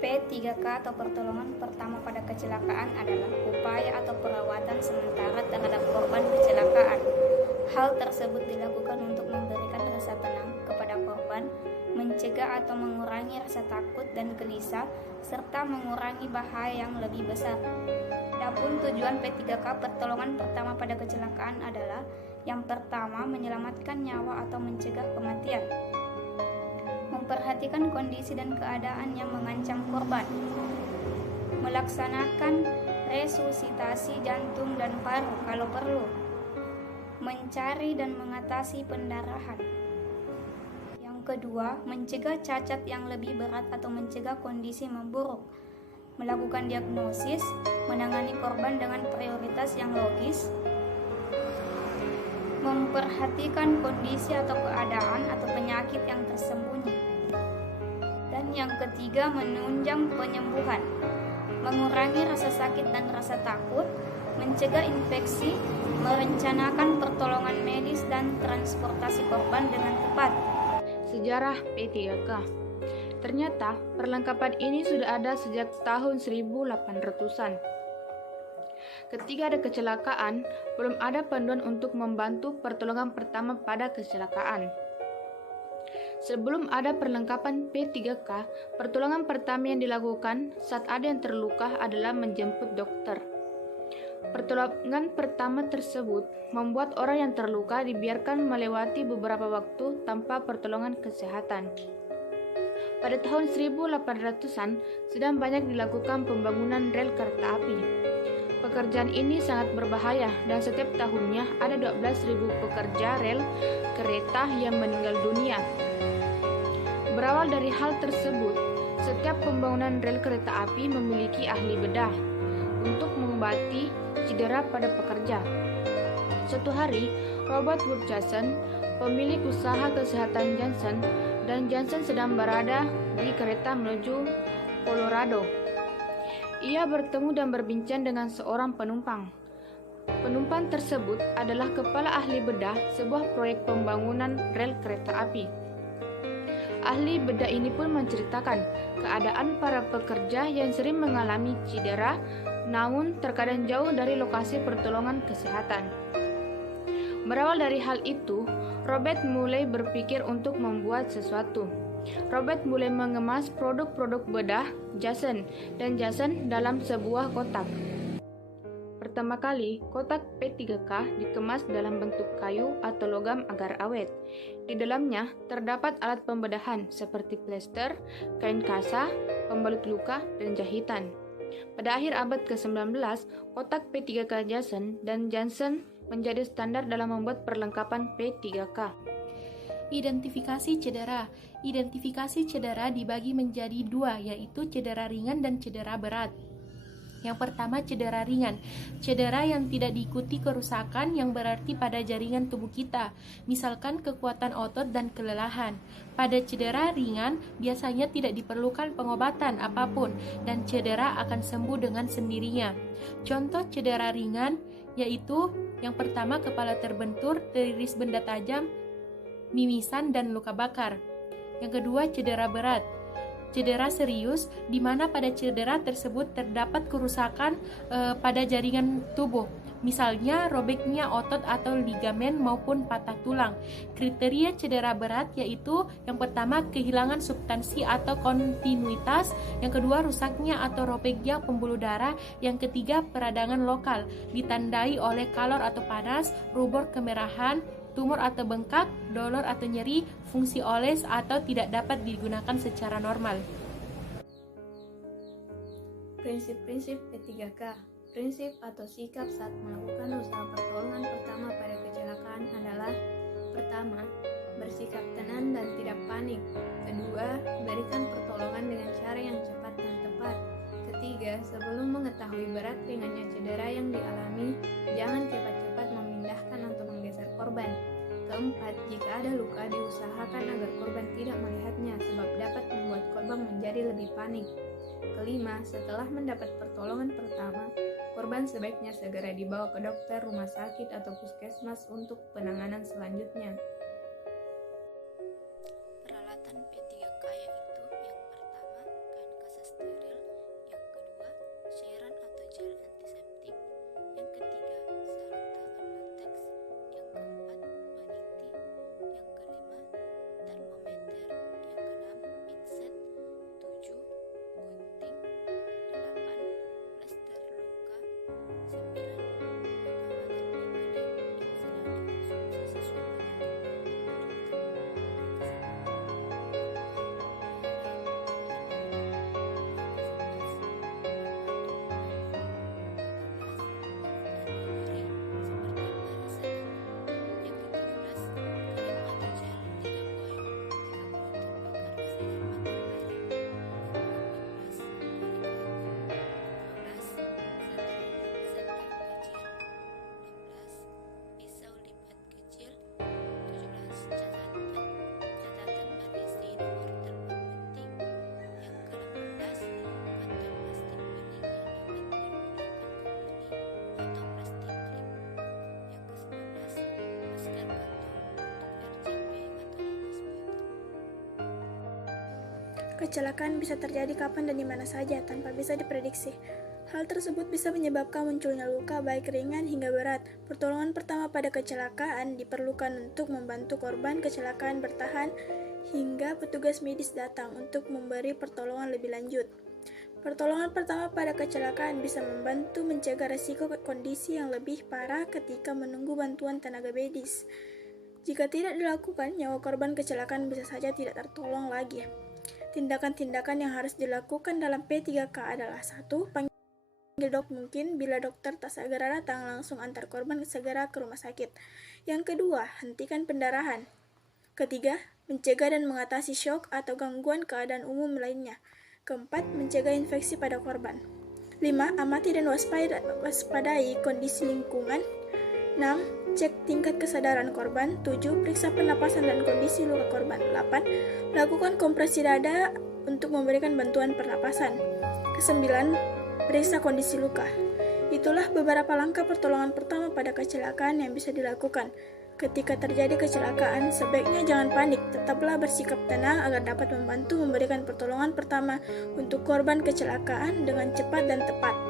P3K atau pertolongan pertama pada kecelakaan adalah upaya atau perawatan sementara terhadap korban kecelakaan. Hal tersebut dilakukan untuk memberikan rasa tenang kepada korban, mencegah atau mengurangi rasa takut dan gelisah, serta mengurangi bahaya yang lebih besar. Adapun tujuan P3K pertolongan pertama pada kecelakaan adalah yang pertama, menyelamatkan nyawa atau mencegah kematian. Memperhatikan kondisi dan keadaan yang mengancam korban, melaksanakan resusitasi jantung dan paru kalau perlu, mencari dan mengatasi pendarahan. Yang kedua, mencegah cacat yang lebih berat atau mencegah kondisi memburuk, melakukan diagnosis, menangani korban dengan prioritas yang logis, memperhatikan kondisi atau keadaan atau penyakit yang tersembunyi. Dan yang ketiga, menunjang penyembuhan, mengurangi rasa sakit dan rasa takut, mencegah infeksi, merencanakan pertolongan medis dan transportasi korban dengan tepat. Sejarah P3K. Ternyata perlengkapan ini sudah ada sejak tahun 1800-an. Ketika ada kecelakaan, belum ada panduan untuk membantu pertolongan pertama pada kecelakaan. Sebelum ada perlengkapan P3K, pertolongan pertama yang dilakukan saat ada yang terluka adalah menjemput dokter. Pertolongan pertama tersebut membuat orang yang terluka dibiarkan melewati beberapa waktu tanpa pertolongan kesehatan. Pada tahun 1800-an, sedang banyak dilakukan pembangunan rel kereta api. Pekerjaan ini sangat berbahaya dan setiap tahunnya ada 12.000 pekerja rel kereta yang meninggal dunia. Berawal dari hal tersebut, setiap pembangunan rel kereta api memiliki ahli bedah untuk mengobati cedera pada pekerja. Suatu hari, Robert Wood Johnson, pemilik usaha kesehatan Johnson sedang berada di kereta menuju Colorado. Ia bertemu dan berbincang dengan seorang penumpang. Penumpang tersebut adalah kepala ahli bedah sebuah proyek pembangunan rel kereta api. Ahli bedah ini pun menceritakan keadaan para pekerja yang sering mengalami cedera, namun terkadang jauh dari lokasi pertolongan kesehatan. Berawal dari hal itu, Robert mulai berpikir untuk membuat sesuatu. Robert mulai mengemas produk-produk bedah Johnson dalam sebuah kotak. Pertama kali, kotak P3K dikemas dalam bentuk kayu atau logam agar awet. Di dalamnya terdapat alat pembedahan seperti plester, kain kasa, pembalut luka, dan jahitan. Pada akhir abad ke-19, kotak P3K Johnson menjadi standar dalam membuat perlengkapan P3K. Identifikasi cedera. Identifikasi cedera dibagi menjadi dua, yaitu cedera ringan dan cedera berat. Yang pertama, cedera ringan. Cedera yang tidak diikuti kerusakan yang berarti pada jaringan tubuh kita, misalkan kekuatan otot dan kelelahan. Pada cedera ringan, biasanya tidak diperlukan pengobatan apapun dan cedera akan sembuh dengan sendirinya. Contoh cedera ringan yaitu yang pertama, kepala terbentur, teriris benda tajam, mimisan, dan luka bakar. Yang kedua, cedera berat. Cedera serius, di mana pada cedera tersebut terdapat kerusakan pada jaringan tubuh, misalnya robeknya otot atau ligamen maupun patah tulang. Kriteria cedera berat yaitu yang pertama, kehilangan substansi atau kontinuitas, yang kedua, rusaknya atau robeknya pembuluh darah, yang ketiga, peradangan lokal ditandai oleh kalor atau panas, rubor kemerahan, tumor atau bengkak, dolor atau nyeri, fungsi oles atau tidak dapat digunakan secara normal. Prinsip-prinsip P3K. Prinsip atau sikap saat melakukan usaha pertolongan pertama pada kecelakaan adalah: pertama, bersikap tenang dan tidak panik. Kedua, berikan pertolongan dengan cara yang cepat dan tepat. Ketiga, sebelum mengetahui berat ringannya cedera yang dialami, jangan cepat-cepat memindahkan atau menggeser korban. Keempat, jika ada luka, diusahakan agar korban tidak melihatnya sebab dapat membuat korban menjadi lebih panik. Kelima, setelah mendapat pertolongan pertama, korban sebaiknya segera dibawa ke dokter, rumah sakit, atau puskesmas untuk penanganan selanjutnya. Peralatan P3K yaitu yang pertama, kain kasa steril. Kecelakaan bisa terjadi kapan dan di mana saja tanpa bisa diprediksi. Hal tersebut bisa menyebabkan munculnya luka baik ringan hingga berat. Pertolongan pertama pada kecelakaan diperlukan untuk membantu korban kecelakaan bertahan hingga petugas medis datang untuk memberi pertolongan lebih lanjut. Pertolongan pertama pada kecelakaan bisa membantu mencegah risiko kondisi yang lebih parah ketika menunggu bantuan tenaga medis. Jika tidak dilakukan, nyawa korban kecelakaan bisa saja tidak tertolong lagi. Tindakan-tindakan yang harus dilakukan dalam P3K adalah 1. Panggil mungkin bila dokter tak segera datang, langsung antar korban segera ke rumah sakit. Yang kedua, hentikan pendarahan. Ketiga, mencegah dan mengatasi syok atau gangguan keadaan umum lainnya. Keempat, mencegah infeksi pada korban. 5. Amati dan waspadai kondisi lingkungan. 6. Cek tingkat kesadaran korban. 7. Periksa pernapasan dan kondisi luka korban. 8. Lakukan kompresi dada untuk memberikan bantuan pernapasan. 9. Periksa kondisi luka. Itulah beberapa langkah pertolongan pertama pada kecelakaan yang bisa dilakukan. Ketika terjadi kecelakaan, sebaiknya jangan panik, tetaplah bersikap tenang agar dapat membantu memberikan pertolongan pertama untuk korban kecelakaan dengan cepat dan tepat.